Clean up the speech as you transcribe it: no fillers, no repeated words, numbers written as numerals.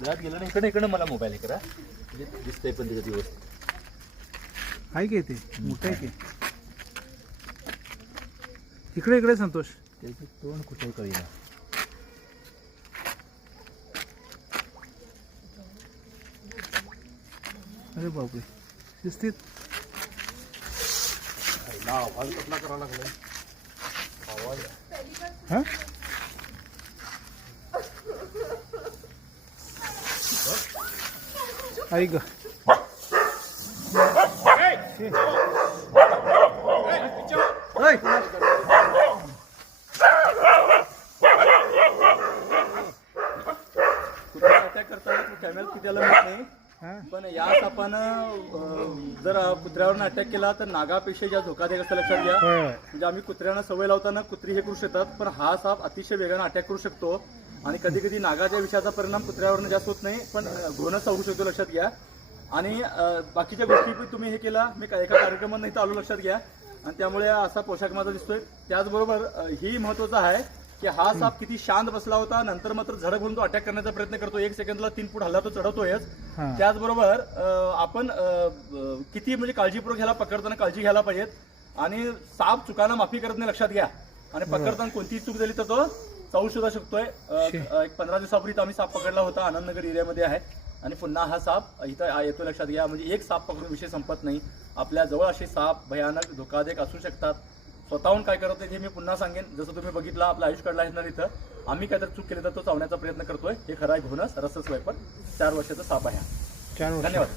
घरात गेलं ना इकडे इकडे मला मोबाईल हे करा म्हणजे दिसतंय पण तिथं दिवस आहे की ते मोठं आहे की इकडे इकडे संतोष त्याचं तोंड कुठे कळीना अरे बापरे दिसतील आवाज कसला करावा लागलाय आवाज हां ऐक अटॅक करताना कॅमेरा त्याला माहित नाही पण या सापानं जर कुत्र्यावरनं अटॅक केला तर नागापेक्षा ज्या धोकादायक असतं लक्षात घ्या म्हणजे आम्ही कुत्र्यांना सवय लावताना कुत्री हे करू शकतात पण हा साप अतिशय वेगाने अटॅक करू शकतो आणि कधी कधी नागाच्या विषयाचा परिणाम कुत्र्यावरनं जास्त होत नाही पण घोणच होऊ शकतो लक्षात घ्या आणि बाकीच्या गोष्टी तुम्ही हे केला मी एका कार्यक्रमात इथं आलो लक्षात घ्या आणि त्यामुळे असा पोशाख माझा दिसतोय त्याचबरोबर ही महत्वाचं आहे की हा साप किती शांत बसला होता नंतर मात्र झडप घेऊन तो अटॅक करण्याचा प्रयत्न करतो 1 सेकंदला 3 फूट हल्ला तो चढवतोयच त्याचबरोबर आपण किती म्हणजे काळजीपूर्वक ह्याला पकडताना काळजी घ्यायला पाहिजेत आणि साप चुकांना माफी करत नाही लक्षात घ्या आणि पकडताना कोणतीही चूक झाली तर तो चावू सुद्धा शकतोय एक 15 दिवसापूर्वी आम्ही साप पकडला होता आनंदनगर एरियामध्ये आहे आणि पुन्हा हा साप इथं येतो लक्षात घ्या म्हणजे एक साप पकडून विषय संपत नाही आपल्या जवळ असे साप भयानक धोकादायक असू शकतात स्वतःहून काय करत हे मी पुन्हा सांगेन जसं तुम्ही बघितलं आपलं आयुष कडला असणार इथं आम्ही काय तर चूक केली तर तो चावण्याचा प्रयत्न करतोय हे खरं आहे घेऊनच रसस वायपर 4 वर्षाचा साप आहे धन्यवाद.